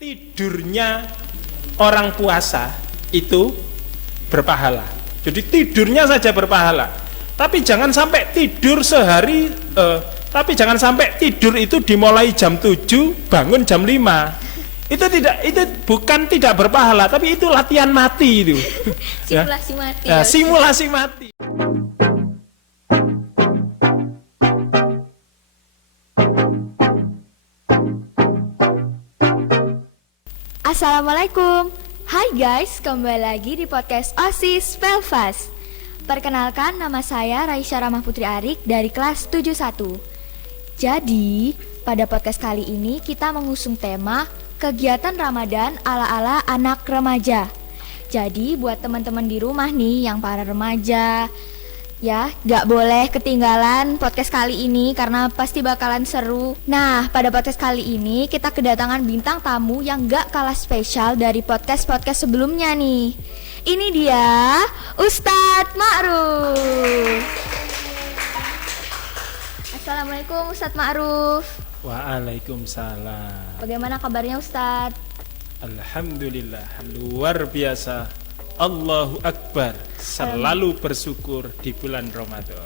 Tidurnya orang puasa itu berpahala. Jadi tidurnya saja berpahala. Tapi jangan sampai tidur sehari, tapi jangan sampai tidur itu dimulai jam 7, bangun jam 5. Itu bukan tidak berpahala, tapi itu latihan mati itu. Simulasi mati. Ya, simulasi mati. Assalamualaikum. Hai guys, kembali lagi di podcast OSIS Spellfast. Perkenalkan, nama saya Raisya Rahmah Putri Arik dari kelas 71. Jadi, pada podcast kali ini kita mengusung tema kegiatan Ramadan ala-ala anak remaja. Jadi, buat teman-teman di rumah nih yang para remaja, ya, gak boleh ketinggalan podcast kali ini karena pasti bakalan seru. Nah, pada podcast kali ini kita kedatangan bintang tamu yang gak kalah spesial dari podcast-podcast sebelumnya nih. Ini dia, Ustadz Ma'ruf. Assalamualaikum Ustadz Ma'ruf. Waalaikumsalam. Bagaimana kabarnya Ustadz? Alhamdulillah, luar biasa. Allahu Akbar, selalu bersyukur di bulan Ramadan.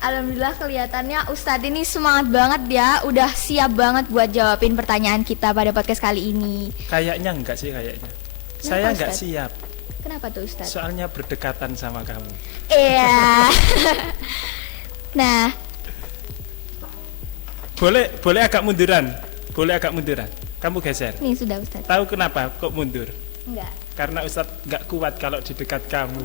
Alhamdulillah, kelihatannya Ustadz ini semangat banget ya. Udah siap banget buat jawabin pertanyaan kita pada podcast kali ini. Kayaknya enggak sih, kayaknya. Kenapa, Saya enggak Ustadz? siap. Kenapa tuh Ustadz? Soalnya berdekatan sama kamu. Iya. Nah, Boleh agak munduran. Boleh agak munduran. Kamu geser. nih sudah Ustadz. Tahu kenapa kok mundur? Enggak. Karena Ustadz nggak kuat kalau di dekat kamu.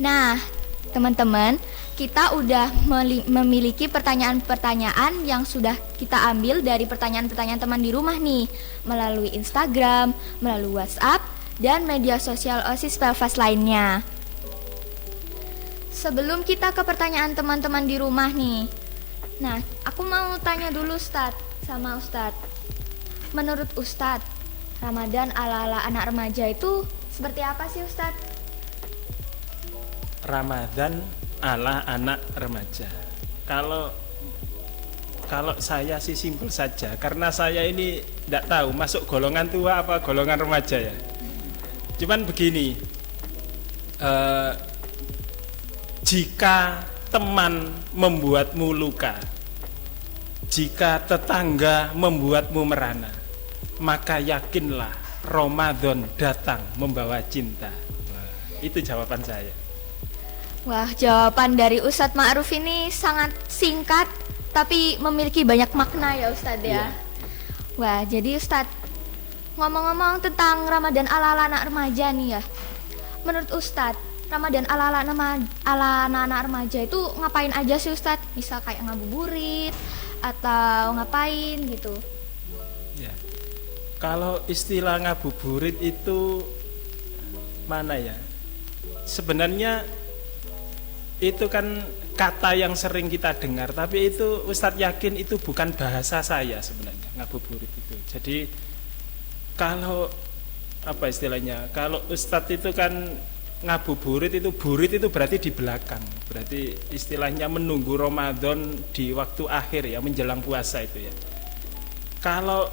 Nah, teman-teman, kita udah memiliki pertanyaan-pertanyaan yang sudah kita ambil dari pertanyaan-pertanyaan teman di rumah nih, melalui Instagram, melalui WhatsApp, dan media sosial OSIS Spellfast lainnya. Sebelum kita ke pertanyaan teman-teman di rumah nih, nah, aku mau tanya dulu sama Ustadz. Menurut Ustadz, Ramadan ala-ala anak remaja itu seperti apa sih Ustadz? Ramadan ala anak remaja. Kalau saya sih simpel saja, karena saya ini tidak tahu masuk golongan tua apa golongan remaja ya. Cuman begini, jika teman membuatmu luka, jika tetangga membuatmu merana, maka yakinlah Ramadan datang membawa cinta. Itu jawaban saya. Wah, jawaban dari Ustadz Ma'ruf ini sangat singkat tapi memiliki banyak makna ya Ustadz ya. Iya. Wah, jadi Ustadz, ngomong-ngomong tentang Ramadan ala-ala anak remaja nih ya. Menurut Ustadz, Ramadan ala-ala anak-anak remaja itu ngapain aja sih Ustadz? Misal kayak ngabuburit atau ngapain gitu. Ya. Kalau istilah ngabuburit itu mana ya? Sebenarnya itu kan kata yang sering kita dengar, tapi itu Ustadz yakin itu bukan bahasa saya sebenarnya, ngabuburit itu. Jadi kalau apa istilahnya? Kalau Ustadz itu kan ngabuburit itu, burit itu berarti di belakang. Berarti istilahnya menunggu Ramadan di waktu akhir ya, menjelang puasa itu ya. Kalau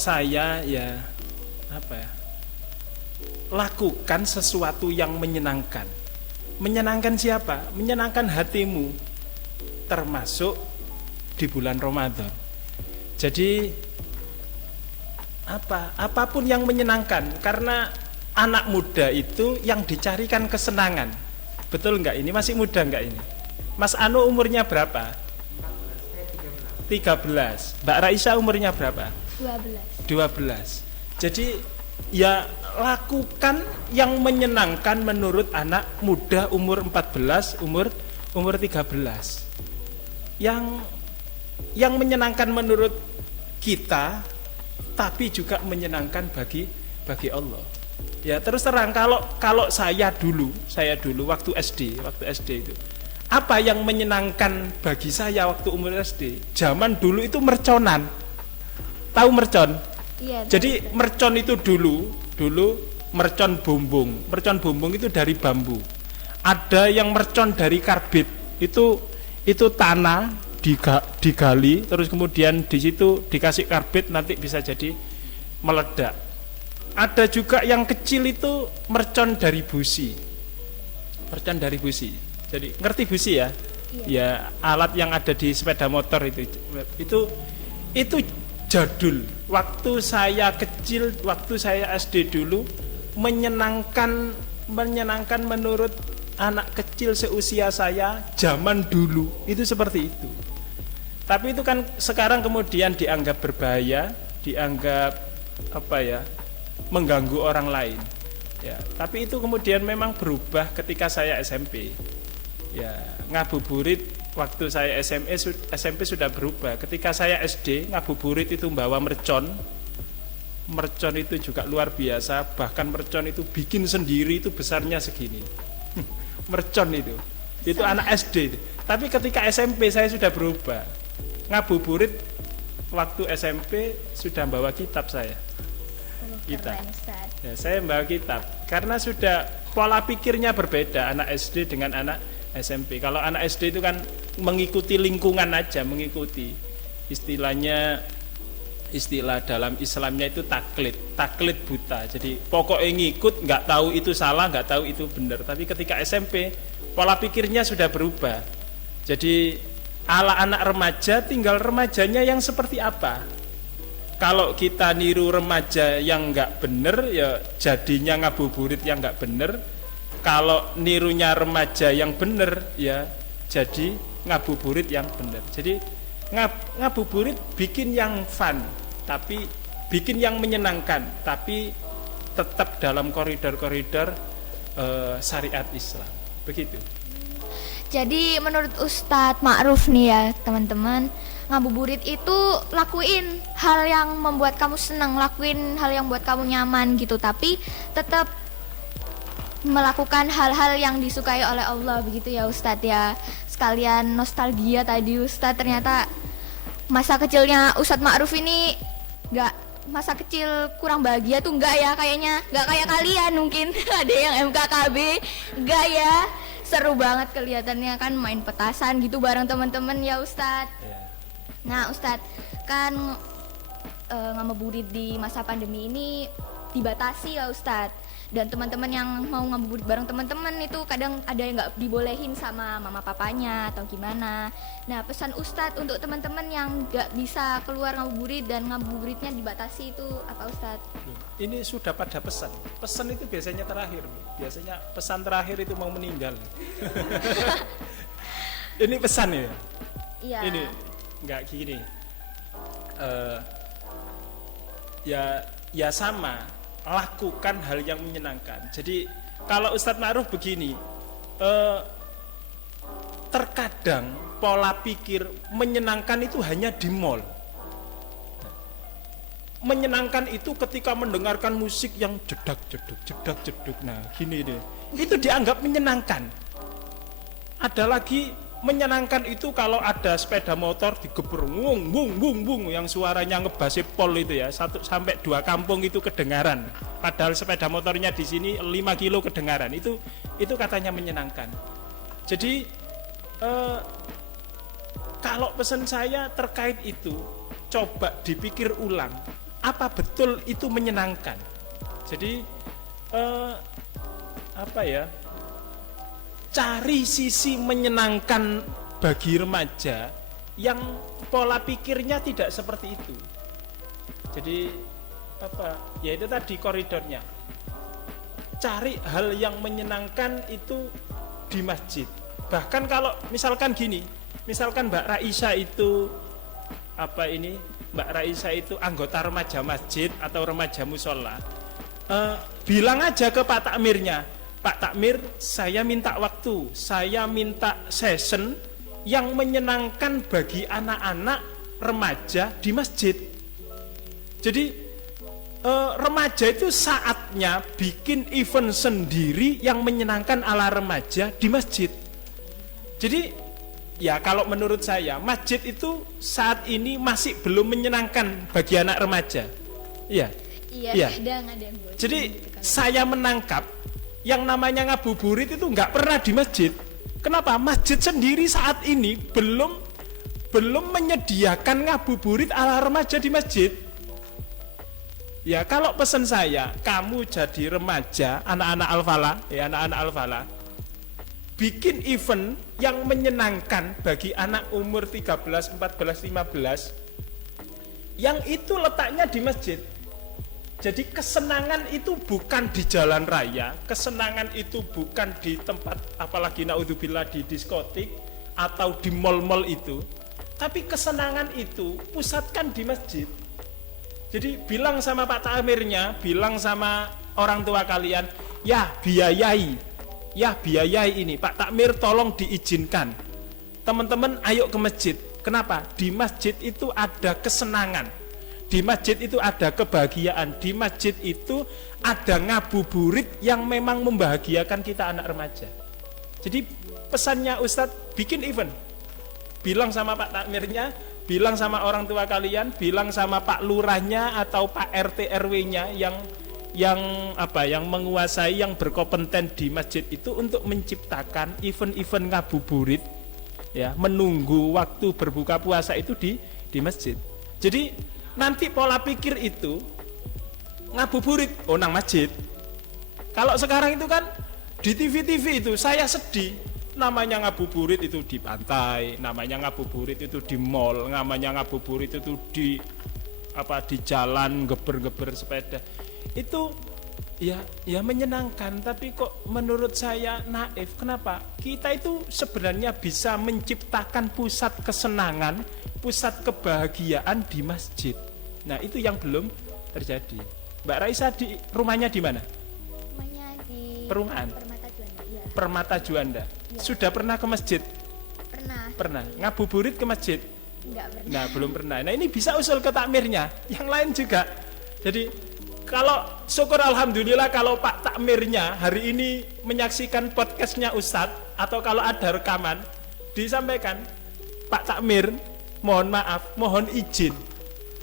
saya ya apa ya? Lakukan sesuatu yang menyenangkan. Menyenangkan siapa? Menyenangkan hatimu, termasuk di bulan Ramadan. Jadi apapun yang menyenangkan, karena anak muda itu yang dicarikan kesenangan. Betul enggak? Ini masih muda enggak ini? Mas Anu umurnya berapa? 13. Mbak Raisya umurnya berapa? 12. Jadi ya lakukan yang menyenangkan menurut anak muda umur 14, umur 13. Yang menyenangkan menurut kita, tapi juga menyenangkan bagi Allah. Ya terus terang, kalau saya dulu waktu SD itu, apa yang menyenangkan bagi saya waktu umur SD? Zaman dulu itu merconan. Tahu mercon? Iya. Jadi mercon itu dulu mercon bumbung. Mercon bumbung itu dari bambu. Ada yang mercon dari karbit. Itu tanah digali, terus kemudian di situ dikasih karbit, nanti bisa jadi meledak. Ada juga yang kecil itu mercon dari busi. Mercon dari busi. Jadi ngerti busi ya? Ya, alat yang ada di sepeda motor itu jadul. Waktu saya kecil, waktu saya SD dulu menyenangkan menurut anak kecil seusia saya zaman dulu itu seperti itu. Tapi itu kan sekarang kemudian dianggap berbahaya, dianggap mengganggu orang lain. Ya, tapi itu kemudian memang berubah ketika saya SMP. Ya, ngabuburit waktu saya SMP sudah berubah. Ketika saya SD, ngabuburit itu bawa mercon. Mercon itu juga luar biasa, bahkan mercon itu bikin sendiri itu besarnya segini. Mercon itu anak SD itu. Tapi ketika SMP saya sudah berubah. Ngabuburit waktu SMP sudah bawa kitab saya. Kitab. Ya, saya bawa kitab karena sudah pola pikirnya berbeda anak SD dengan anak SMP. Kalau anak SD itu kan mengikuti lingkungan aja, mengikuti istilah dalam Islamnya itu taklid buta. Jadi pokoknya ngikut, nggak tahu itu salah, nggak tahu itu benar. Tapi ketika SMP pola pikirnya sudah berubah. Jadi ala anak remaja, tinggal remajanya yang seperti apa. Kalau kita niru remaja yang nggak bener, ya jadinya ngabuburit yang nggak bener. Kalau nirunya remaja yang bener, ya jadi ngabuburit yang bener. Jadi ngabuburit bikin yang fun, tapi bikin yang menyenangkan, tapi tetap dalam koridor-koridor syariat Islam. Begitu. Jadi menurut Ustadz Ma'ruf nih ya teman-teman, ngabuburit itu lakuin hal yang membuat kamu senang, lakuin hal yang buat kamu nyaman gitu, tapi tetap melakukan hal-hal yang disukai oleh Allah, begitu ya Ustadz ya. Sekalian nostalgia tadi Ustadz, ternyata masa kecilnya Ustadz Ma'ruf ini masa kecil kurang bahagia tuh enggak ya, kayaknya enggak kayak kalian mungkin. Ada yang MKKB enggak ya, seru banget kelihatannya kan, main petasan gitu bareng teman-teman ya Ustadz. Nah Ustadz, kan ngabuburit di masa pandemi ini dibatasi ya Ustadz. Dan teman-teman yang mau ngabuburit bareng teman-teman itu kadang ada yang nggak dibolehin sama mama papanya atau gimana. Nah pesan Ustadz untuk teman-teman yang nggak bisa keluar ngabuburit dan ngabuburitnya dibatasi itu apa Ustadz? Ini sudah pada pesan. Pesan itu biasanya terakhir. Biasanya pesan terakhir itu mau meninggal. Ini pesan ya? Iya. Ini nggak gini. Ya sama. Lakukan hal yang menyenangkan. Jadi kalau Ustadz Ma'ruf begini, terkadang pola pikir menyenangkan itu hanya di mall. Menyenangkan itu ketika mendengarkan musik yang jedak-jeduk. Nah gini deh, itu dianggap menyenangkan. Ada lagi menyenangkan itu kalau ada sepeda motor digeber wung yang suaranya ngebasi pol itu ya, 1 sampai 2 kampung itu kedengaran, padahal sepeda motornya di sini 5 kilo kedengaran, itu katanya menyenangkan. Jadi kalau pesan saya terkait itu, coba dipikir ulang apa betul itu menyenangkan. Jadi cari sisi menyenangkan bagi remaja yang pola pikirnya tidak seperti itu. Jadi ya itu tadi koridornya. Cari hal yang menyenangkan itu di masjid. Bahkan kalau misalkan gini, misalkan Mbak Raisa itu Mbak Raisa itu anggota remaja masjid atau remaja musola, bilang aja ke Pak Takmirnya, Pak Takmir, saya minta waktu, saya minta session yang menyenangkan bagi anak-anak remaja di masjid. Jadi remaja itu saatnya bikin event sendiri yang menyenangkan ala remaja di masjid. Jadi ya kalau menurut saya masjid itu saat ini masih belum menyenangkan bagi anak remaja. Iya. Iya. Jadi saya menangkap yang namanya ngabuburit itu nggak pernah di masjid. Kenapa? Masjid sendiri saat ini belum belum menyediakan ngabuburit ala remaja di masjid. Ya kalau pesan saya, kamu jadi remaja, anak-anak Al-Falah, ya anak-anak Al-Falah, bikin event yang menyenangkan bagi anak umur 13, 14, 15, yang itu letaknya di masjid. Jadi kesenangan itu bukan di jalan raya, kesenangan itu bukan di tempat, apalagi naudzubillah di diskotik atau di mal-mal itu, tapi kesenangan itu pusatkan di masjid. Jadi bilang sama Pak Tamirnya, bilang sama orang tua kalian, ya biayai ini, Pak Takmir tolong diizinkan. Teman-teman ayo ke masjid. Kenapa? Di masjid itu ada kesenangan. Di masjid itu ada kebahagiaan. Di masjid itu ada ngabuburit yang memang membahagiakan kita anak remaja. Jadi pesannya Ustadz bikin event. Bilang sama Pak Takmirnya, bilang sama orang tua kalian, bilang sama Pak Lurahnya atau Pak RT RW-nya yang menguasai, yang berkompeten di masjid itu untuk menciptakan event-event ngabuburit, ya, menunggu waktu berbuka puasa itu di masjid. Jadi nanti pola pikir itu ngabuburit nang masjid. Kalau sekarang itu kan di TV-TV itu saya sedih. Namanya ngabuburit itu di pantai, namanya ngabuburit itu di mall, namanya ngabuburit itu di jalan geber-geber sepeda. Itu ya menyenangkan, tapi kok menurut saya naif. Kenapa? Kita itu sebenarnya bisa menciptakan pusat kesenangan, pusat kebahagiaan di masjid. Nah, itu yang belum terjadi. Mbak Raisa di rumahnya di mana? Rumahnya di Perumahan. Permata Juanda. Ya. Permata Juanda. Ya. Sudah pernah ke masjid? Pernah. Ngabuburit ke masjid? Enggak pernah. Nah, belum pernah. Nah, ini bisa usul ke takmirnya. Yang lain juga. Jadi kalau syukur alhamdulillah kalau Pak Takmirnya hari ini menyaksikan podcastnya Ustadz, atau kalau ada rekaman disampaikan, Pak Takmir mohon maaf, mohon izin.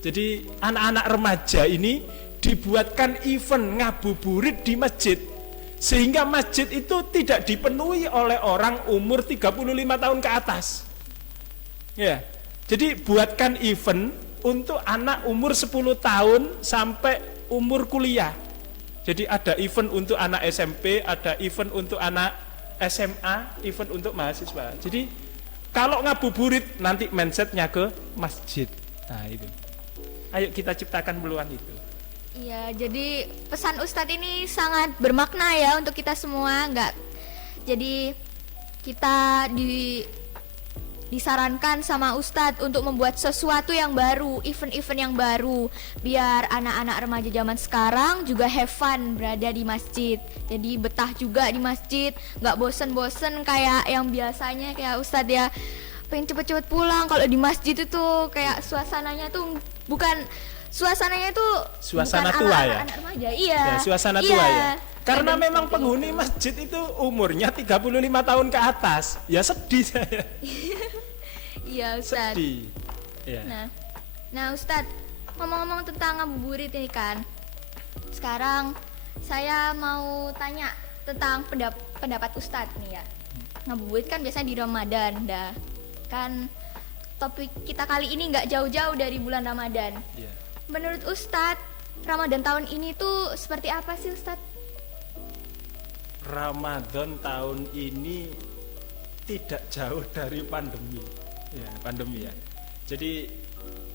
Jadi anak-anak remaja ini dibuatkan event ngabuburit di masjid, sehingga masjid itu tidak dipenuhi oleh orang umur 35 tahun ke atas. Ya. Jadi buatkan event untuk anak umur 10 tahun sampai umur kuliah. Jadi ada event untuk anak SMP, ada event untuk anak SMA, event untuk mahasiswa. Jadi kalau ngabuburit nanti mindsetnya ke masjid. Nah itu. Ayo kita ciptakan peluang itu. Iya, jadi pesan Ustadz ini sangat bermakna ya untuk kita semua. Jadi kita disarankan sama Ustadz untuk membuat sesuatu yang baru, event-event yang baru, biar anak-anak remaja zaman sekarang juga have fun berada di masjid. Jadi betah juga di masjid, nggak bosen-bosen kayak yang biasanya kayak Ustadz ya pengen cepet-cepet pulang. Kalau di masjid itu kayak suasananya tuh bukan suasana bukan tua ala ya. anak remaja, iya. Ya, suasana Iya. tua ya. Karena Dan memang seperti penghuni itu. masjid itu umurnya 35 tahun ke atas. Ya sedih saya. Iya Ustadz. Sedih. Ya. Nah Ustadz, ngomong-ngomong tentang ngabuburit ini kan, sekarang saya mau tanya tentang pendapat Ustadz nih ya. Ngabuburit kan biasanya di Ramadan, dah kan topik kita kali ini nggak jauh-jauh dari bulan Ramadan. Ya. Menurut Ustadz, Ramadan tahun ini tuh seperti apa sih Ustadz? Ramadan tahun ini tidak jauh dari pandemi. Ya, pandemi ya. Jadi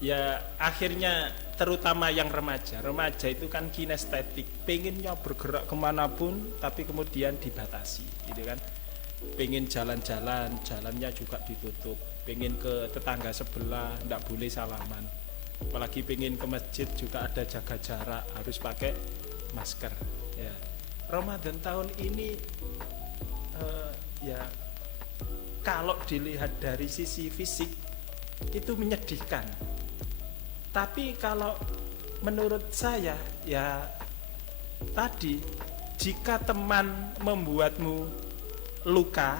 ya akhirnya terutama yang remaja itu kan kinestetik, pengennya bergerak kemanapun tapi kemudian dibatasi gitu kan. Pengen jalan-jalan, jalannya juga ditutup. Pengen ke tetangga sebelah, tidak boleh salaman. Apalagi pengen ke masjid juga ada jaga jarak, harus pakai masker. Ya. Ramadan tahun ini ya kalau dilihat dari sisi fisik itu menyedihkan. Tapi kalau menurut saya ya tadi, jika teman membuatmu luka,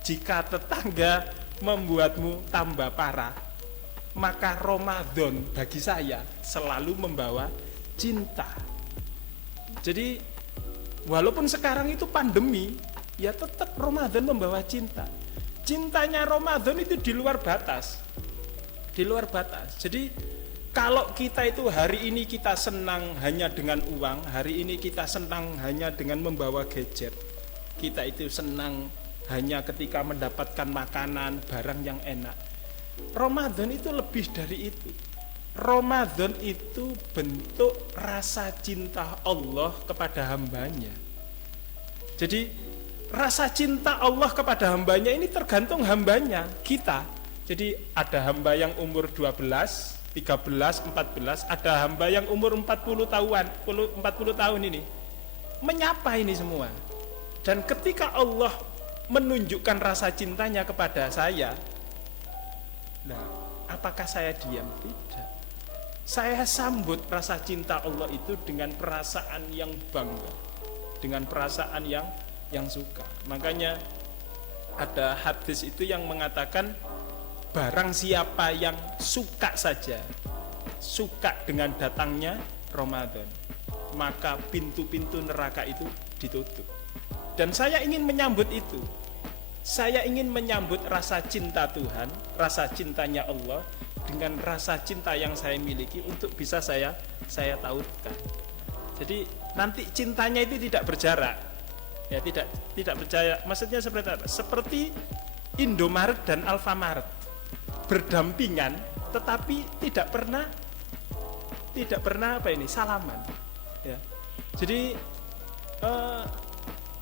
jika tetangga membuatmu tambah parah, maka Ramadan bagi saya selalu membawa cinta. Jadi walaupun sekarang itu pandemi, ya tetap Ramadan membawa cinta. Cintanya Ramadan itu di luar batas. di luar batas. Jadi kalau kita itu hari ini kita senang hanya dengan uang, hari ini kita senang hanya dengan membawa gadget, kita itu senang hanya ketika mendapatkan makanan, barang yang enak. Ramadan itu lebih dari itu. Ramadan itu bentuk rasa cinta Allah kepada hambanya. Jadi rasa cinta Allah kepada hambanya ini tergantung hambanya, kita. Jadi ada hamba yang umur 12, 13, 14, ada hamba yang umur 40 tahun ini menyapa ini semua. Dan ketika Allah menunjukkan rasa cintanya kepada saya, nah, apakah saya diam? Tidak. Saya sambut rasa cinta Allah itu dengan perasaan yang bangga, dengan perasaan yang suka. Makanya ada hadis itu yang mengatakan barang siapa yang suka saja, suka dengan datangnya Ramadan, maka pintu-pintu neraka itu ditutup. Dan saya ingin menyambut itu. Saya ingin menyambut rasa cinta Tuhan, rasa cintanya Allah dengan rasa cinta yang saya miliki untuk bisa saya tautkan. Jadi nanti cintanya itu tidak berjarak. Ya, tidak berjarak. Maksudnya seperti apa? Seperti Indomaret dan Alfamaret berdampingan, tetapi tidak pernah salaman. Ya. Jadi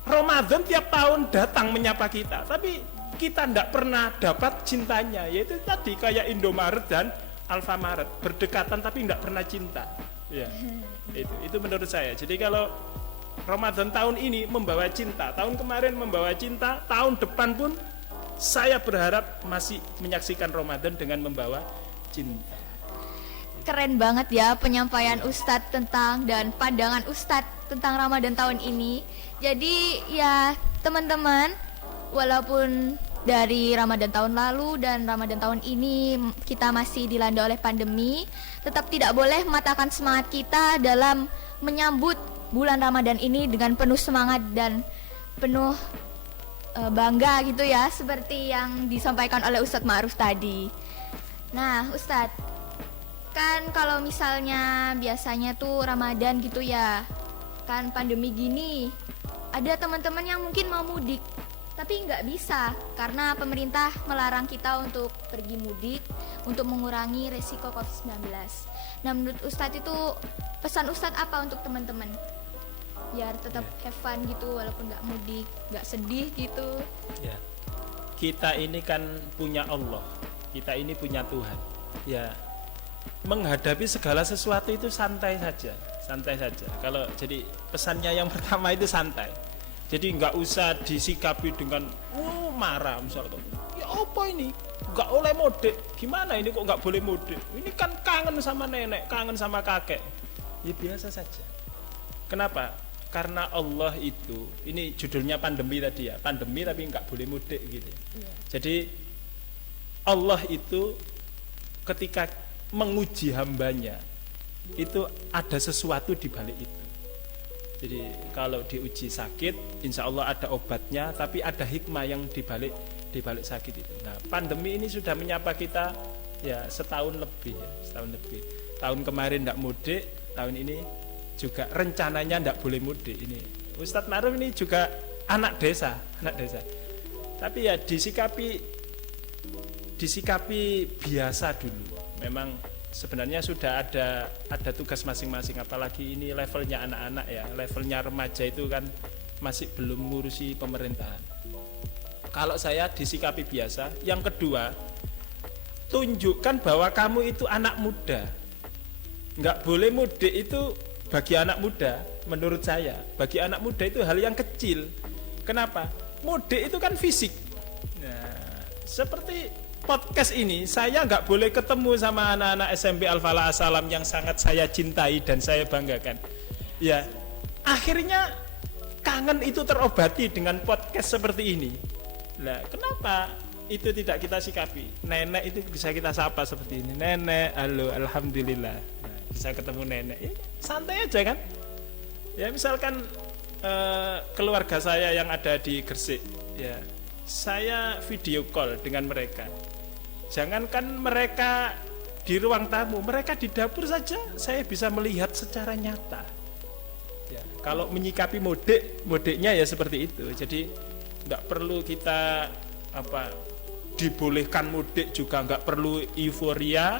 Ramadan tiap tahun datang menyapa kita, tapi kita tidak pernah dapat cintanya. Yaitu tadi kayak Indomaret dan Alfamaret berdekatan tapi tidak pernah cinta. Ya, itu menurut saya. Jadi kalau Ramadan tahun ini membawa cinta, tahun kemarin membawa cinta, tahun depan pun saya berharap masih menyaksikan Ramadan dengan membawa cinta. Keren banget ya penyampaian Ustadz tentang dan pandangan Ustadz tentang Ramadan tahun ini. Jadi ya teman-teman, walaupun dari Ramadan tahun lalu dan Ramadan tahun ini kita masih dilanda oleh pandemi, tetap tidak boleh mematahkan semangat kita dalam menyambut bulan Ramadan ini dengan penuh semangat dan penuh bangga gitu ya, seperti yang disampaikan oleh Ustadz Ma'ruf tadi. Nah Ustadz, kan kalau misalnya biasanya tuh Ramadan gitu ya, kan pandemi gini, ada teman-teman yang mungkin mau mudik tapi nggak bisa karena pemerintah melarang kita untuk pergi mudik untuk mengurangi resiko COVID-19. Nah menurut Ustadz itu pesan Ustadz apa untuk teman-teman biar tetap have fun gitu walaupun nggak mudik, nggak sedih gitu? Ya, kita ini kan punya Allah, kita ini punya Tuhan. Ya, menghadapi segala sesuatu itu santai saja. Kalau jadi pesannya yang pertama itu santai. Jadi nggak usah disikapi dengan marah misalkan. Ya apa ini? Nggak boleh mudik. Gimana ini kok nggak boleh mudik? Ini kan kangen sama nenek, kangen sama kakek. Ya biasa saja. Kenapa? Karena Allah itu, ini judulnya pandemi tadi ya, pandemi tapi nggak boleh mudik gitu. Jadi Allah itu ketika menguji hambanya itu ada sesuatu di balik itu. Jadi kalau diuji sakit, insya Allah ada obatnya, tapi ada hikmah yang di balik sakit itu. Nah, pandemi ini sudah menyapa kita ya setahun lebih. Tahun kemarin tidak mudik, tahun ini juga rencananya tidak boleh mudik. Ini Ustadz Ma'ruf ini juga anak desa. Tapi ya disikapi biasa dulu. Memang sebenarnya sudah ada tugas masing-masing, apalagi ini levelnya anak-anak ya, levelnya remaja itu kan masih belum ngurusi pemerintahan. Kalau saya disikapi biasa. Yang kedua, tunjukkan bahwa kamu itu anak muda. Nggak boleh mudik itu bagi anak muda, menurut saya bagi anak muda itu hal yang kecil. Kenapa? Mudik itu kan fisik. Nah, seperti podcast ini, saya nggak boleh ketemu sama anak-anak SMP Al-Falah As-Salam yang sangat saya cintai dan saya banggakan. Ya, akhirnya kangen itu terobati dengan podcast seperti ini. Nah, kenapa itu tidak kita sikapi? Nenek itu bisa kita sapa seperti ini. Nenek, halo, alhamdulillah. Nah, bisa ketemu nenek. Ya, santai aja kan? Ya, misalkan keluarga saya yang ada di Gresik, ya, saya video call dengan mereka. Jangankan mereka di ruang tamu, mereka di dapur saja saya bisa melihat secara nyata. Ya, kalau menyikapi mudiknya ya seperti itu. Jadi nggak perlu kita dibolehkan mudik juga nggak perlu euforia,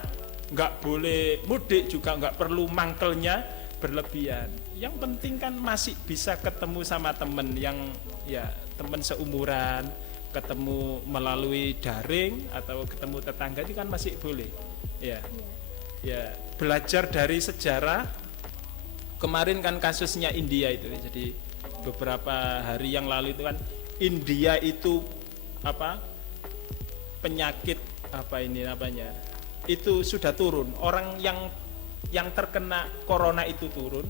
nggak boleh mudik juga nggak perlu mangkelnya berlebihan. Yang penting kan masih bisa ketemu sama temen yang ya teman seumuran, ketemu melalui daring atau ketemu tetangga itu kan masih boleh. Ya belajar dari sejarah. Kemarin kan kasusnya India itu, jadi beberapa hari yang lalu itu kan India itu penyakit itu sudah turun, orang yang terkena corona itu turun,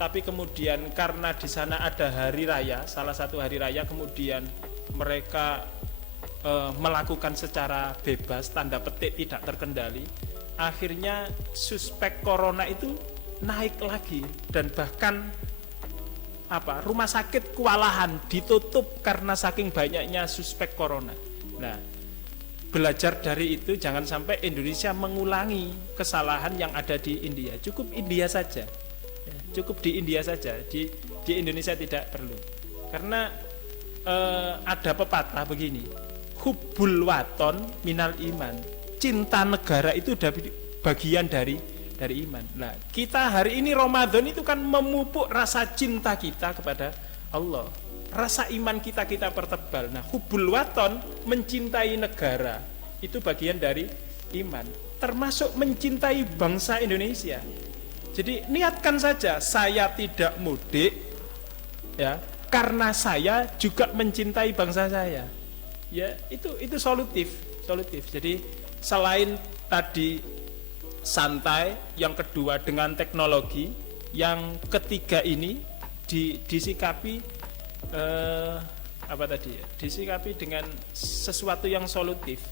tapi kemudian karena di sana ada hari raya, salah satu hari raya, kemudian mereka melakukan secara bebas, tanda petik tidak terkendali, akhirnya suspek corona itu naik lagi dan bahkan rumah sakit kewalahan ditutup karena saking banyaknya suspek corona. Nah, belajar dari itu jangan sampai Indonesia mengulangi kesalahan yang ada di India. Cukup India saja. Cukup di India saja. Di Indonesia tidak perlu. Karena ada pepatah begini. Hubbul waton minal iman. Cinta negara itu bagian dari iman. Nah, kita hari ini Ramadan itu kan memupuk rasa cinta kita kepada Allah. Rasa iman kita pertebal. Nah, hubbul waton, mencintai negara, itu bagian dari iman. Termasuk mencintai bangsa Indonesia. Jadi niatkan saja, saya tidak mudik ya, karena saya juga mencintai bangsa saya. Ya, itu solutif. Jadi selain tadi santai, yang kedua dengan teknologi, yang ketiga ini disikapi disikapi dengan sesuatu yang solutif,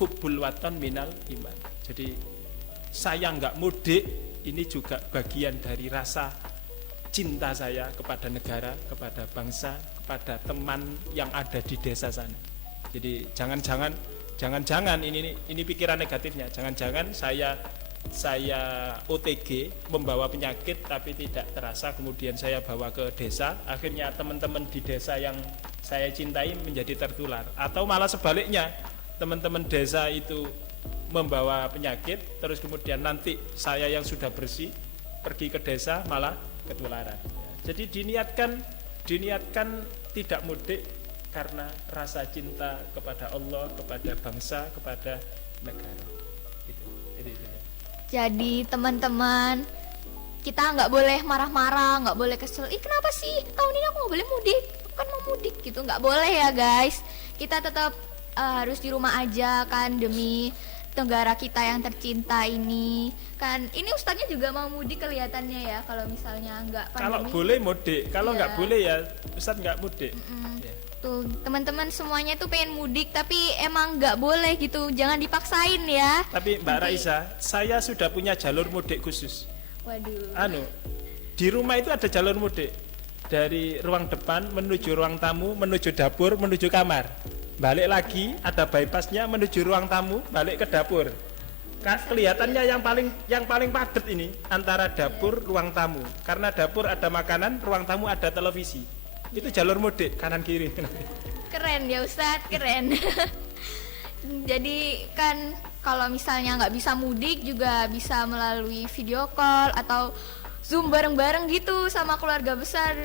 hubbul watan minal iman. Jadi saya nggak mudik, ini juga bagian dari rasa cinta saya kepada negara, kepada bangsa, kepada teman yang ada di desa sana. Jadi jangan ini pikiran negatifnya. Jangan-jangan saya OTG membawa penyakit tapi tidak terasa, kemudian saya bawa ke desa, akhirnya teman-teman di desa yang saya cintai menjadi tertular, atau malah sebaliknya, teman-teman desa itu membawa penyakit terus kemudian nanti saya yang sudah bersih pergi ke desa malah ketularan. Jadi diniatkan tidak mudik karena rasa cinta kepada Allah, kepada bangsa, kepada negara. Itu. Jadi teman-teman, kita nggak boleh marah-marah, nggak boleh kesel. Kenapa sih tahun ini aku nggak boleh mudik? Aku kan mau mudik gitu, nggak boleh ya guys. Kita tetap harus di rumah aja kan demi negara kita yang tercinta ini. Kan ini ustadznya juga mau mudik kelihatannya ya, kalau misalnya nggak pandemi. Kalau boleh mudik, kalau nggak boleh ya ustadz nggak mudik. Ya. Tuh teman-teman semuanya tuh pengen mudik tapi emang nggak boleh gitu, jangan dipaksain ya. Tapi Mbak Raisa, saya sudah punya jalur mudik khusus. Waduh. Di rumah itu ada jalur mudik dari ruang depan menuju ruang tamu, menuju dapur, menuju kamar. Balik lagi ada bypassnya menuju ruang tamu, balik ke dapur. Kelihatannya yang paling padat ini antara dapur, ruang tamu. Karena dapur ada makanan, ruang tamu ada televisi. Itu jalur mudik kanan kiri. Keren ya Ustadz, keren. Jadi kan kalau misalnya nggak bisa mudik juga bisa melalui video call atau Zoom bareng-bareng gitu sama keluarga besar.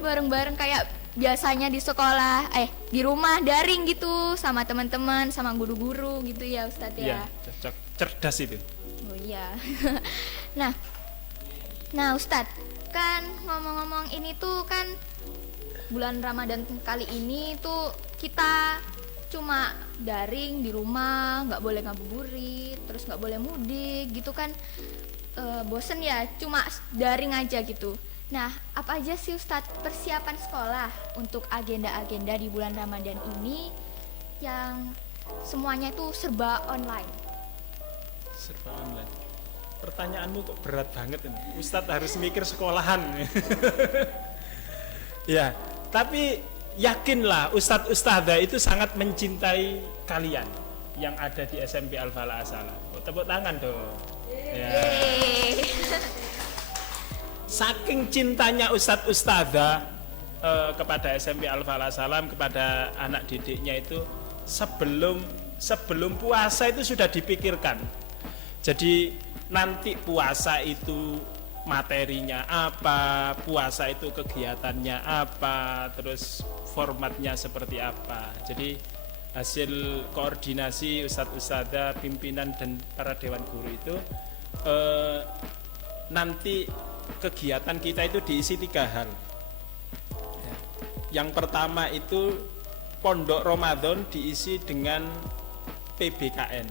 Bareng-bareng kayak biasanya di sekolah, di rumah daring gitu sama teman-teman, sama guru-guru gitu ya Ustadz ya. Iya, cocok, cerdas itu. Oh iya. Nah Ustadz, kan ngomong-ngomong ini tuh kan bulan Ramadan kali ini tuh kita cuma daring di rumah, nggak boleh ngabuburit, terus nggak boleh mudik gitu kan, bosen ya, cuma daring aja gitu. Nah, apa aja sih Ustadz persiapan sekolah untuk agenda-agenda di bulan Ramadan ini yang semuanya itu serba online? Serba online. Pertanyaanmu kok berat banget ini. Ustadz harus mikir sekolahan. Ya, tapi yakinlah ustadz-ustadzah itu sangat mencintai kalian. yang ada di SMP Al-Falah As-Salam. Tepuk tangan dong. Ya. Yeay. Saking cintanya Ustadz Ustadzah kepada SMP Al-Falah As-Salam, kepada anak didiknya itu sebelum puasa itu sudah dipikirkan. Jadi nanti puasa itu materinya apa, puasa itu kegiatannya apa, terus formatnya seperti apa. Jadi hasil koordinasi Ustadz Ustadzah, pimpinan dan para dewan guru itu nanti kegiatan kita itu diisi 3 hal. Yang pertama itu Pondok Ramadan diisi dengan PBKN,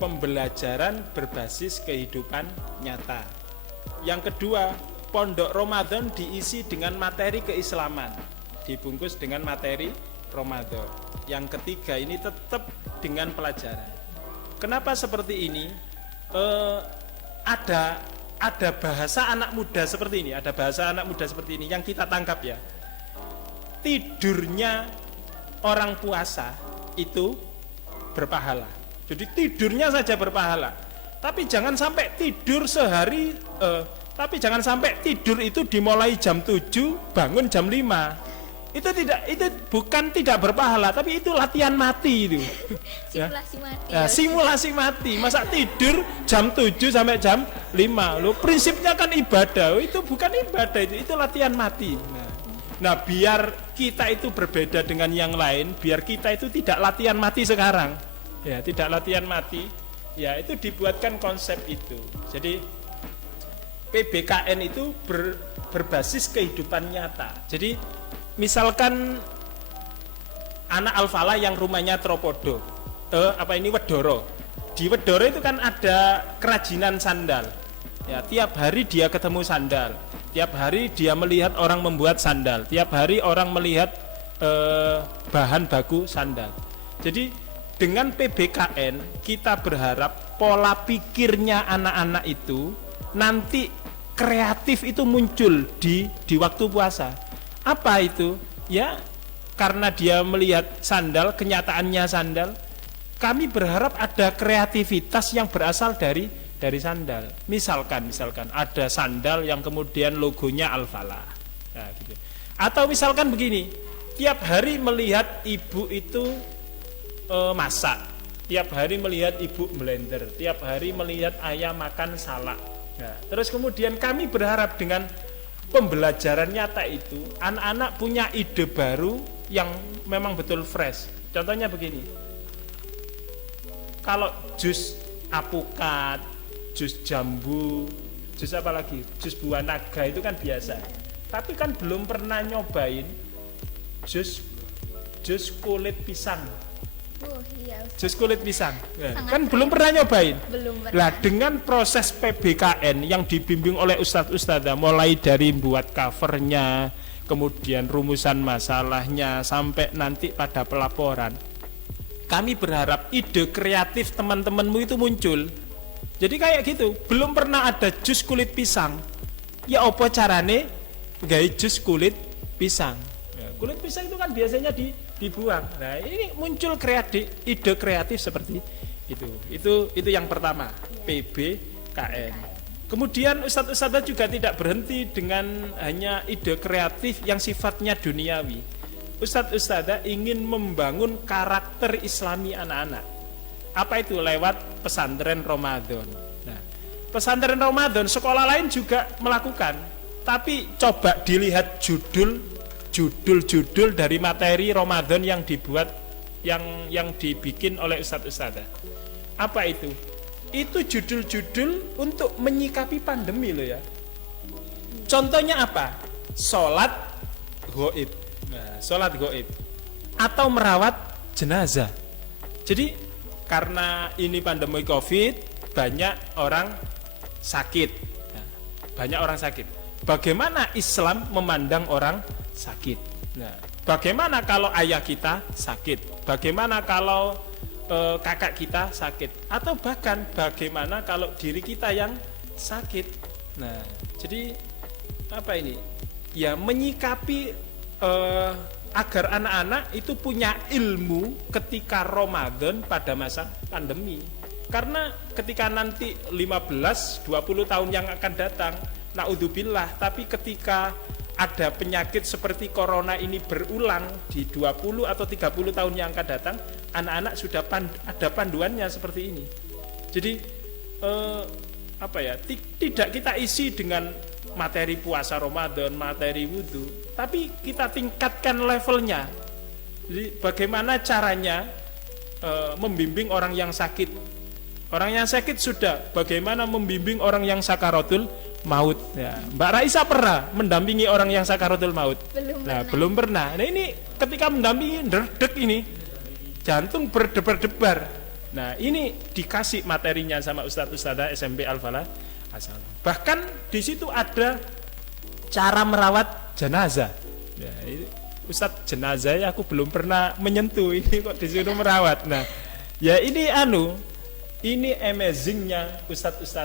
pembelajaran berbasis kehidupan nyata. Yang kedua, Pondok Ramadan diisi dengan materi keislaman, dibungkus dengan materi Ramadan. Yang ketiga ini tetap dengan pelajaran. Kenapa seperti ini? Ada bahasa anak muda seperti ini, yang kita tangkap ya. Tidurnya orang puasa itu berpahala. Jadi tidurnya saja berpahala. Tapi jangan sampai tidur sehari, jangan sampai tidur itu dimulai jam 7, bangun jam 5. Itu bukan tidak berpahala, tapi itu latihan mati itu. Simulasi mati. Ya, simulasi mati. Masa tidur jam 7 sampai jam 5. Loh, prinsipnya kan ibadah. Itu bukan ibadah, itu latihan mati. Nah, biar kita itu berbeda dengan yang lain, biar kita itu tidak latihan mati sekarang. Ya, tidak latihan mati. Ya, itu dibuatkan konsep itu. Jadi PBKN itu berbasis kehidupan nyata. Jadi misalkan anak Al-Falah yang rumahnya Tropodo, Wedoro. Di Wedoro itu kan ada kerajinan sandal. Ya, tiap hari dia ketemu sandal. Tiap hari dia melihat orang membuat sandal. Tiap hari orang melihat bahan baku sandal. Jadi dengan PBKN kita berharap pola pikirnya anak-anak itu nanti kreatif itu muncul di waktu puasa. Apa itu? Ya, karena dia melihat sandal, kenyataannya sandal. Kami berharap ada kreativitas yang berasal dari sandal. Misalkan ada sandal yang kemudian logonya Al-Falah. Nah, gitu. Atau misalkan begini, tiap hari melihat ibu itu masak, tiap hari melihat ibu blender, tiap hari melihat ayah makan salak. Nah, terus kemudian kami berharap dengan pembelajaran nyata itu anak-anak punya ide baru yang memang betul fresh. Contohnya begini, kalau jus apukat, jus jambu, jus apa lagi, jus buah naga itu kan biasa. Tapi kan belum pernah nyobain jus kulit pisang. Oh iya. Jus kulit pisang, kan belum pernah nyobain. Belum pernah. Nah, dengan proses PBKN yang dibimbing oleh ustadz-ustadzah, mulai dari buat covernya, kemudian rumusan masalahnya, sampai nanti pada pelaporan, kami berharap ide kreatif teman-temanmu itu muncul. Jadi kayak gitu, belum pernah ada jus kulit pisang. Ya apa carane gawe jus kulit pisang? Ya, kulit pisang itu kan biasanya dibuang. Nah, ini muncul ide kreatif seperti itu. Itu yang pertama, PBKN. Kemudian ustadz-ustadzah juga tidak berhenti dengan hanya ide kreatif yang sifatnya duniawi. Ustadz-ustadzah ingin membangun karakter Islami anak-anak. Apa itu? Lewat pesantren Ramadan. Nah, pesantren Ramadan sekolah lain juga melakukan. Tapi coba dilihat judul dari materi Ramadan yang dibuat, yang dibikin oleh ustadz-ustadzah. Apa itu? Itu judul-judul untuk menyikapi pandemi loh ya. Contohnya apa? Sholat gaib. Nah, sholat gaib atau merawat jenazah. Jadi karena ini pandemi Covid, banyak orang sakit. Nah, banyak orang sakit. Bagaimana Islam memandang orang sakit? Nah, bagaimana kalau ayah kita sakit? Bagaimana kalau kakak kita sakit? Atau bahkan bagaimana kalau diri kita yang sakit? Nah, jadi apa ini? Ya menyikapi agar anak-anak itu punya ilmu ketika Ramadan pada masa pandemi. Karena ketika nanti 15-20 tahun yang akan datang, naudzubillah, tapi ketika ada penyakit seperti corona ini berulang di 20 atau 30 tahun yang akan datang, anak-anak sudah ada panduannya seperti ini. Jadi tidak kita isi dengan materi puasa Ramadan, materi wudhu, tapi kita tingkatkan levelnya. Jadi bagaimana caranya membimbing orang yang sakit. Orang yang sakit sudah, bagaimana membimbing orang yang sakaratul maut. Ya, Mbak Raisa pernah mendampingi orang yang sakaratul maut? Belum pernah. Nah ini ketika mendampingi derdek ini, jantung berdebar-debar. Nah ini dikasih materinya sama Ustadz-Ustadzah SMP Al-Falah. Bahkan di situ ada cara merawat jenazah. Ya, Ustadz jenazah ya aku belum pernah menyentuh, ini kok disuruh merawat. Nah ya ini amazingnya Ustadz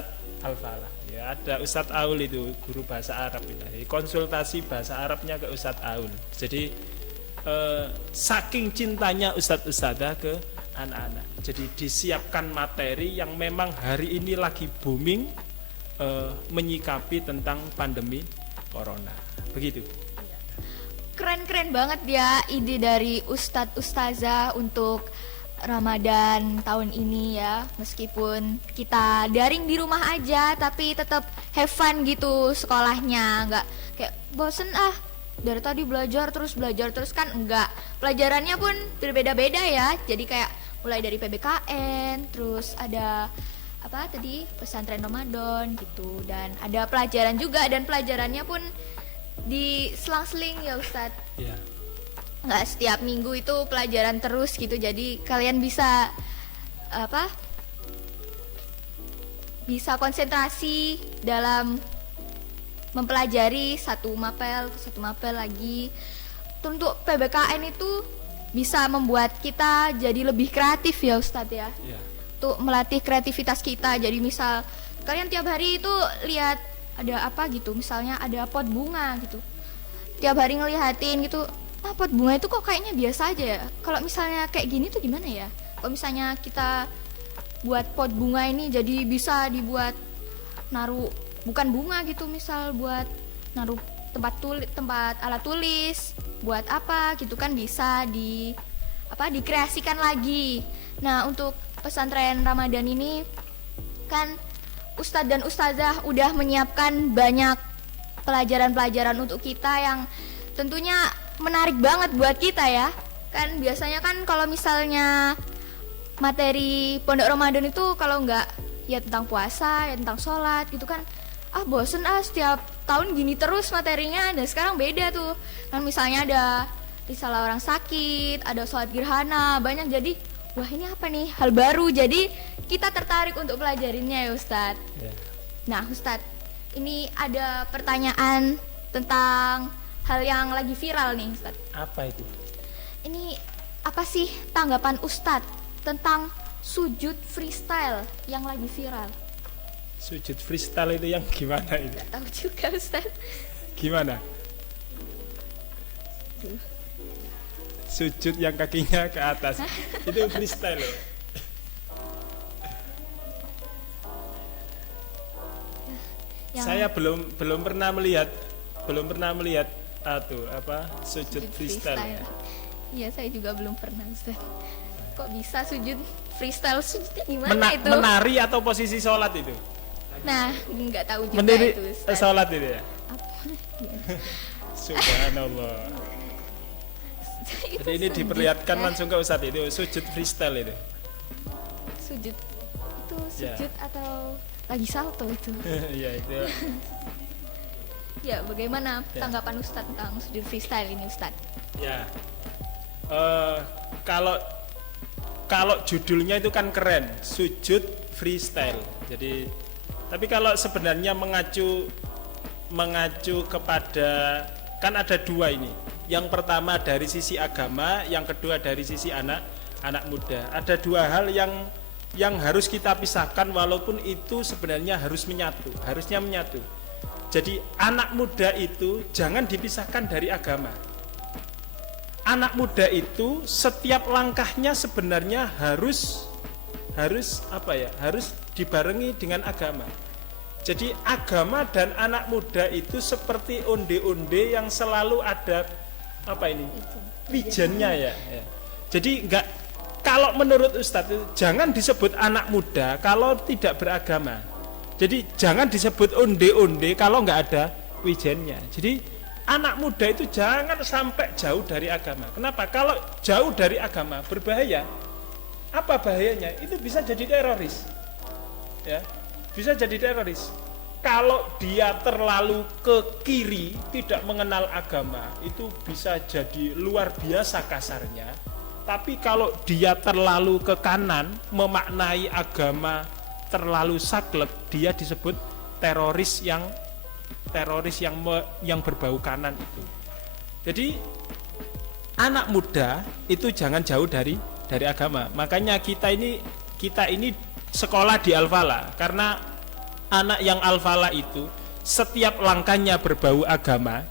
Al-Falah. Ya, ada Ustadz Aul itu guru bahasa Arab itu. Konsultasi bahasa Arabnya ke Ustadz Aul. Jadi saking cintanya Ustadz-Ustadzah ke anak-anak. Jadi disiapkan materi yang memang hari ini lagi booming menyikapi tentang pandemi corona. Begitu. Keren-keren banget ya ide dari Ustadz Ustazah untuk Ramadan tahun ini ya. Meskipun kita daring di rumah aja, tapi tetap have fun gitu sekolahnya. Nggak kayak bosen dari tadi belajar terus kan enggak. Pelajarannya pun berbeda-beda ya. Jadi kayak mulai dari PBKN, terus ada pesantren Ramadan gitu, dan ada pelajaran juga, dan pelajarannya pun di selang-seling ya Ustadz. Yeah. Nggak setiap minggu itu pelajaran terus gitu, jadi kalian bisa bisa konsentrasi dalam mempelajari satu mapel lagi. Untuk PBKN itu bisa membuat kita jadi lebih kreatif ya Ustadz ya. Yeah. Untuk melatih kreativitas kita. Jadi misal kalian tiap hari itu lihat ada apa gitu, misalnya ada pot bunga gitu, tiap hari ngelihatin gitu, pot bunga itu kok kayaknya biasa aja ya, kalau misalnya kayak gini tuh gimana ya, kalau misalnya kita buat pot bunga ini jadi bisa dibuat naruh, bukan bunga gitu, misal buat naruh tempat alat tulis, buat apa gitu kan, bisa dikreasikan lagi. Nah untuk pesantren Ramadan ini kan Ustadz dan Ustazah udah menyiapkan banyak pelajaran-pelajaran untuk kita yang tentunya menarik banget buat kita ya. Kan biasanya kan kalau misalnya materi Pondok Ramadan itu kalau nggak ya tentang puasa, ya tentang sholat gitu kan, bosen setiap tahun gini terus materinya. Dan sekarang beda tuh kan, misalnya ada risalah orang sakit, ada sholat gerhana, banyak. Jadi wah ini apa nih, hal baru, jadi kita tertarik untuk pelajarinnya ya Ustadz. Yeah. Nah Ustadz, ini ada pertanyaan tentang hal yang lagi viral nih Ustadz. Apa itu? Ini apa sih tanggapan Ustadz tentang sujud freestyle yang lagi viral? Sujud freestyle itu yang gimana itu? Gak tahu juga Ustadz. Gimana? Sujud yang kakinya ke atas. Itu freestyle ya? Saya belum pernah melihat sujud freestyle. Iya, saya juga belum pernah Ustaz. Kok bisa sujud freestyle, sujudnya gimana itu? Menari atau posisi sholat itu? Nah, nggak tahu juga Mendiri, itu Ustaz. Sholat itu ya? Apa? Subhanallah. Jadi ini diperlihatkan langsung ke Ustadz, itu sujud freestyle itu. Sujud itu sujud atau lagi salto itu? Iya itu. Ya, bagaimana tanggapan Ustadz tentang sujud freestyle ini Ustadz? Ya, kalau judulnya itu kan keren, sujud freestyle. Jadi, tapi kalau sebenarnya mengacu kepada, kan ada dua ini. Yang pertama dari sisi agama, yang kedua dari sisi anak muda. Ada dua hal yang harus kita pisahkan, walaupun itu sebenarnya harusnya menyatu. Jadi anak muda itu jangan dipisahkan dari agama. anak muda itu setiap langkahnya sebenarnya harus apa ya? Harus dibarengi dengan agama. Jadi agama dan anak muda itu seperti onde-onde yang selalu ada apa ini? Visionnya ya. Jadi enggak, kalau menurut Ustadz itu jangan disebut anak muda kalau tidak beragama. Jadi jangan disebut onde-onde kalau enggak ada wijennya. Jadi anak muda itu jangan sampai jauh dari agama. Kenapa? Kalau jauh dari agama berbahaya. Apa bahayanya? Itu bisa jadi teroris. Ya, bisa jadi teroris. Kalau dia terlalu ke kiri, tidak mengenal agama, itu bisa jadi luar biasa kasarnya. Tapi kalau dia terlalu ke kanan, memaknai agama terlalu saklek, dia disebut teroris yang berbau kanan itu. Jadi anak muda itu jangan jauh dari agama. Makanya kita ini sekolah di Al-Falah, karena anak yang Al-Falah itu setiap langkahnya berbau agama,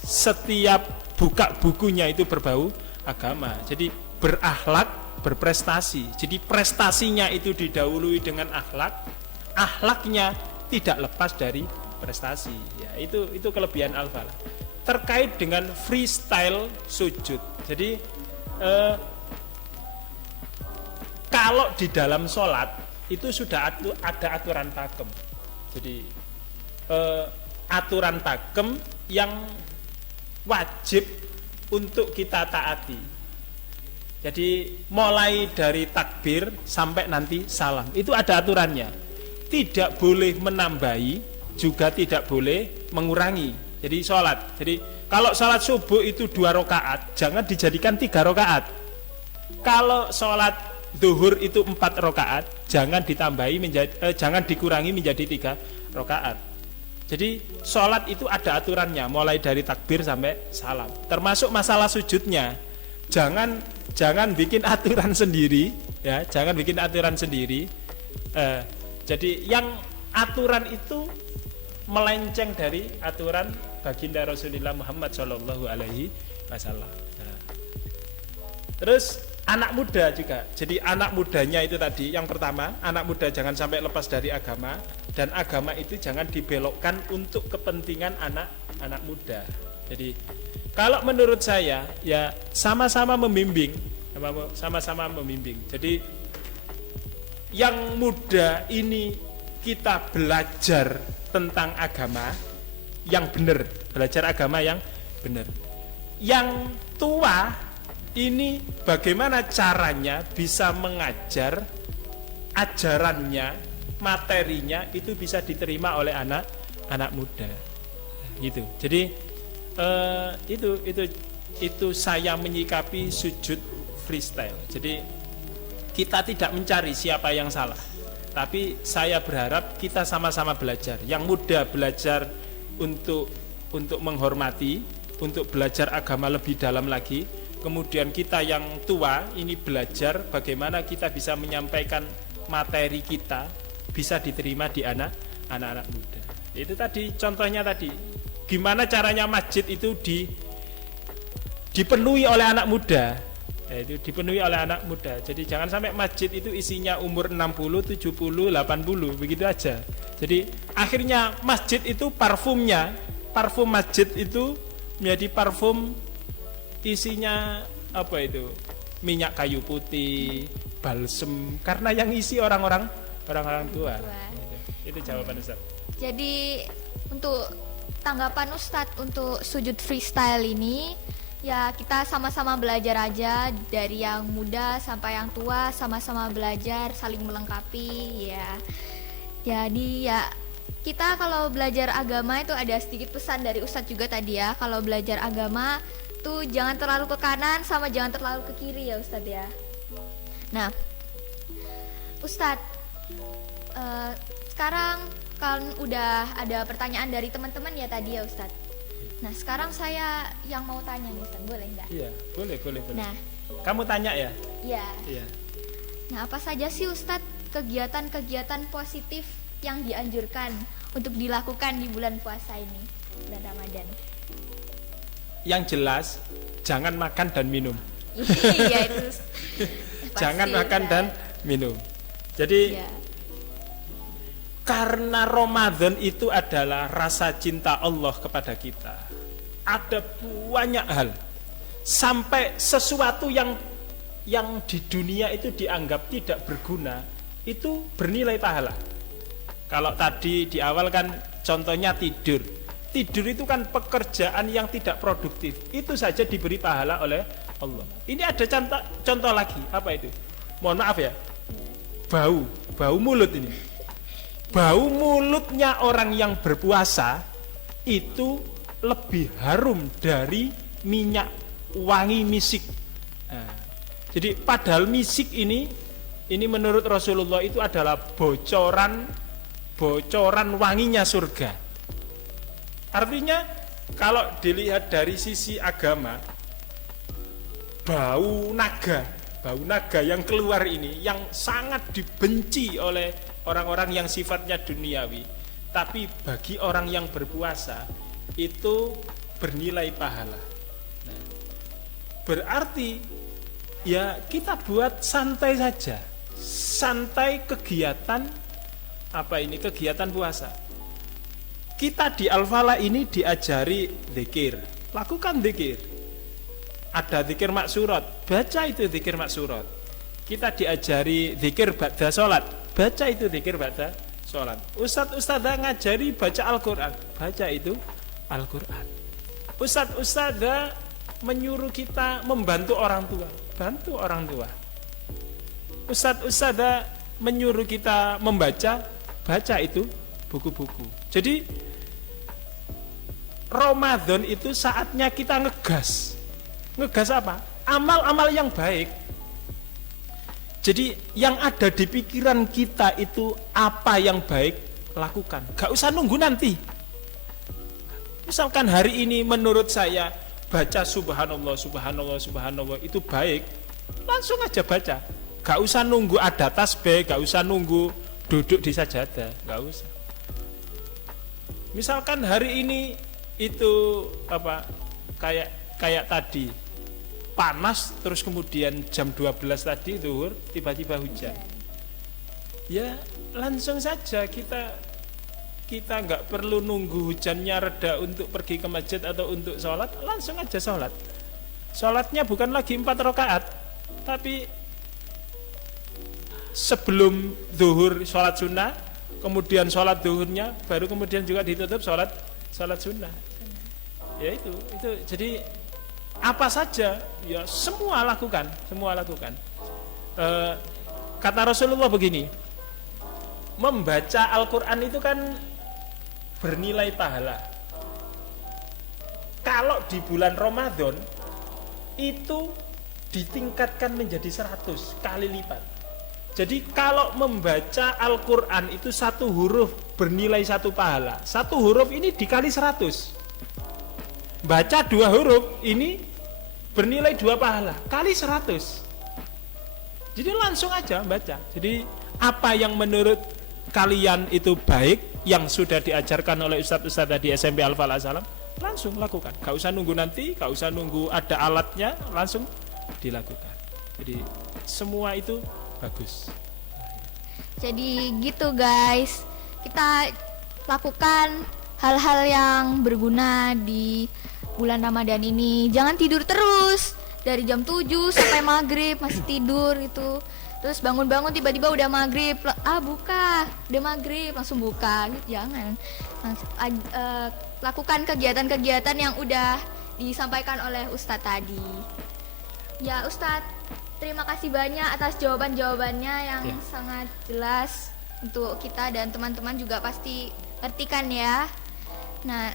setiap buka bukunya itu berbau agama. Jadi berakhlak, berprestasi. Jadi prestasinya itu didahului dengan akhlak, akhlaknya tidak lepas dari prestasi. Ya, itu kelebihan Al-Falah. Terkait dengan freestyle sujud. Jadi kalau di dalam sholat itu sudah ada aturan pakem. Jadi aturan pakem yang wajib untuk kita taati. Jadi mulai dari takbir sampai nanti salam itu ada aturannya. Tidak boleh menambahi, juga tidak boleh mengurangi. Jadi sholat. Jadi kalau sholat subuh itu 2 rakaat, jangan dijadikan 3 rakaat. Kalau sholat zuhur itu 4 rakaat, jangan jangan dikurangi menjadi 3 rakaat. Jadi sholat itu ada aturannya, mulai dari takbir sampai salam. Termasuk masalah sujudnya, jangan bikin aturan sendiri, ya, jangan bikin aturan sendiri. Jadi yang aturan itu melenceng dari aturan baginda Rasulullah Muhammad Shallallahu Alaihi Wasallam. Terus anak muda juga. Jadi anak mudanya itu tadi yang pertama, anak muda jangan sampai lepas dari agama, dan agama itu jangan dibelokkan untuk kepentingan anak muda. Jadi kalau menurut saya ya sama-sama membimbing. Jadi yang muda ini kita belajar tentang agama yang benar, belajar agama yang benar. Yang tua ini bagaimana caranya bisa mengajar, ajarannya, materinya itu bisa diterima oleh anak muda. Gitu. Jadi itu saya menyikapi sujud freestyle. Jadi kita tidak mencari siapa yang salah, tapi saya berharap kita sama-sama belajar. Yang muda belajar untuk menghormati, untuk belajar agama lebih dalam lagi. Kemudian kita yang tua ini belajar bagaimana kita bisa menyampaikan materi kita bisa diterima di anak-anak muda. Itu tadi contohnya tadi. Gimana caranya masjid itu dipenuhi oleh anak muda. Ya, itu dipenuhi oleh anak muda. Jadi jangan sampai masjid itu isinya umur 60, 70, 80 begitu aja. Jadi akhirnya masjid itu parfum masjid itu menjadi parfum isinya apa itu? Minyak kayu putih, balsem, karena yang isi orang-orang tua. Itu jawaban Ustaz. Jadi untuk tanggapan Ustadz untuk sujud freestyle ini, ya kita sama-sama belajar aja, dari yang muda sampai yang tua sama-sama belajar, saling melengkapi ya. Jadi ya kita kalau belajar agama itu ada sedikit pesan dari Ustadz juga tadi ya. Kalau belajar agama tuh jangan terlalu ke kanan sama jangan terlalu ke kiri ya Ustadz ya. Nah Ustadz, sekarang kan udah ada pertanyaan dari teman-teman ya tadi ya Ustadz. Nah sekarang saya yang mau tanya nih Ustadz, boleh nggak? Iya, boleh. Nah, kamu tanya ya? Iya. Nah apa saja sih Ustadz kegiatan-kegiatan positif yang dianjurkan untuk dilakukan di bulan puasa ini, bulan Ramadan? Yang jelas jangan makan dan minum. Iya itu. Jangan pasti, makan Ustaz. dan minum. Jadi Iya. karena Ramadan itu adalah rasa cinta Allah kepada kita. Ada banyak hal. Sampai sesuatu yang di dunia itu dianggap tidak berguna, itu bernilai pahala. Kalau tadi di awal kan contohnya tidur. Tidur itu kan pekerjaan yang tidak produktif. Itu saja diberi pahala oleh Allah. Ini ada contoh lagi. Apa itu? Mohon maaf ya. Bau mulut ini. Bau mulutnya orang yang berpuasa itu lebih harum dari minyak wangi misik. Nah, jadi padahal misik ini menurut Rasulullah itu adalah bocoran wanginya surga. Artinya kalau dilihat dari sisi agama, bau naga yang keluar ini yang sangat dibenci oleh orang-orang yang sifatnya duniawi, tapi bagi orang yang berpuasa itu bernilai pahala. Nah, berarti ya kita buat santai saja, santai kegiatan kegiatan puasa. Kita di Al-Falah ini diajari zikir, lakukan zikir. Ada zikir maksurat, baca itu zikir maksurat. Kita diajari zikir ba'da sholat, baca itu zikir ba'da sholat. Ustadz-ustadzah ngajari baca Al-Quran, baca itu Al-Quran. Ustadz-ustadzah menyuruh kita membantu orang tua, bantu orang tua. Ustadz-ustadzah menyuruh kita membaca, baca itu buku-buku. Jadi Ramadan itu saatnya kita ngegas. Ngegas apa? Amal-amal yang baik. Jadi yang ada di pikiran kita itu apa yang baik, lakukan. Gak usah nunggu nanti. Misalkan hari ini menurut saya baca subhanallah, subhanallah, subhanallah itu baik, langsung aja baca. Gak usah nunggu ada tasbih, gak usah nunggu duduk di sajadah, gak usah. Misalkan hari ini itu kayak tadi panas, terus kemudian jam 12 tadi zuhur tiba-tiba hujan. Ya langsung saja kita nggak perlu nunggu hujannya reda untuk pergi ke masjid atau untuk sholat, langsung aja sholat. Sholatnya bukan lagi 4 rakaat, tapi sebelum zuhur sholat sunnah, kemudian sholat zuhurnya, baru kemudian juga ditutup sholat sunnah. Ya itu jadi apa saja ya semua lakukan. Kata Rasulullah begini, membaca Al-Quran itu kan bernilai pahala. Kalau di bulan Ramadan itu ditingkatkan menjadi 100 kali lipat. Jadi kalau membaca Al-Quran itu satu huruf bernilai 1 pahala. Satu huruf ini dikali 100. Baca 2 huruf ini bernilai 2 pahala kali 100. Jadi langsung aja baca. Jadi apa yang menurut kalian itu baik, yang sudah diajarkan oleh ustadz-ustadz di SMP Al-Falah Salam, langsung lakukan. Gak usah nunggu nanti, gak usah nunggu ada alatnya, langsung dilakukan. Jadi semua itu bagus. Jadi gitu guys, kita lakukan hal-hal yang berguna di bulan Ramadan ini. Jangan tidur terus dari jam 7 sampai maghrib masih tidur gitu. Terus bangun-bangun tiba-tiba udah maghrib, buka, udah maghrib langsung buka gitu. Jangan. Lakukan kegiatan-kegiatan yang udah disampaikan oleh Ustadz tadi. Ya Ustadz, terima kasih banyak atas jawaban-jawabannya yang sangat jelas untuk kita dan teman-teman juga pasti ngerti kan ya. Nah,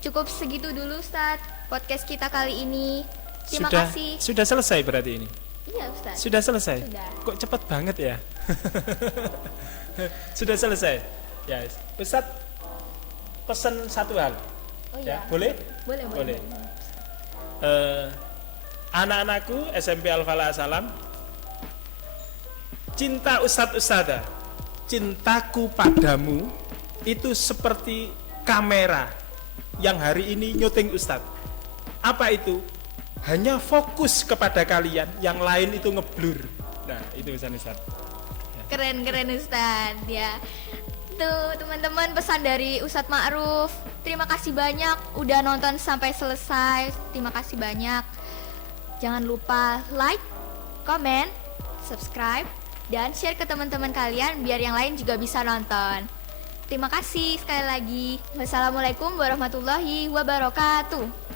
cukup segitu dulu Ustadz podcast kita kali ini. Terima kasih. Sudah selesai berarti ini? Iya Ustadz. Sudah selesai? Sudah. Kok cepat banget ya? Sudah selesai? Ya, Ustadz pesan satu hal. Oh ya, iya. Boleh? Boleh. Anak-anakku SMP Al-Falah Salam, cinta ustadz-ustadzah, cintaku padamu itu seperti kamera yang hari ini nyuting ustadz. Apa itu? Hanya fokus kepada kalian, yang lain itu ngeblur. Nah, itu Ustaz. Keren Ustadz ya. Tuh teman-teman, pesan dari Ustadz Ma'ruf. Terima kasih banyak udah nonton sampai selesai. Terima kasih banyak. Jangan lupa like, comment, subscribe, dan share ke teman-teman kalian biar yang lain juga bisa nonton. Terima kasih sekali lagi. Wassalamualaikum warahmatullahi wabarakatuh.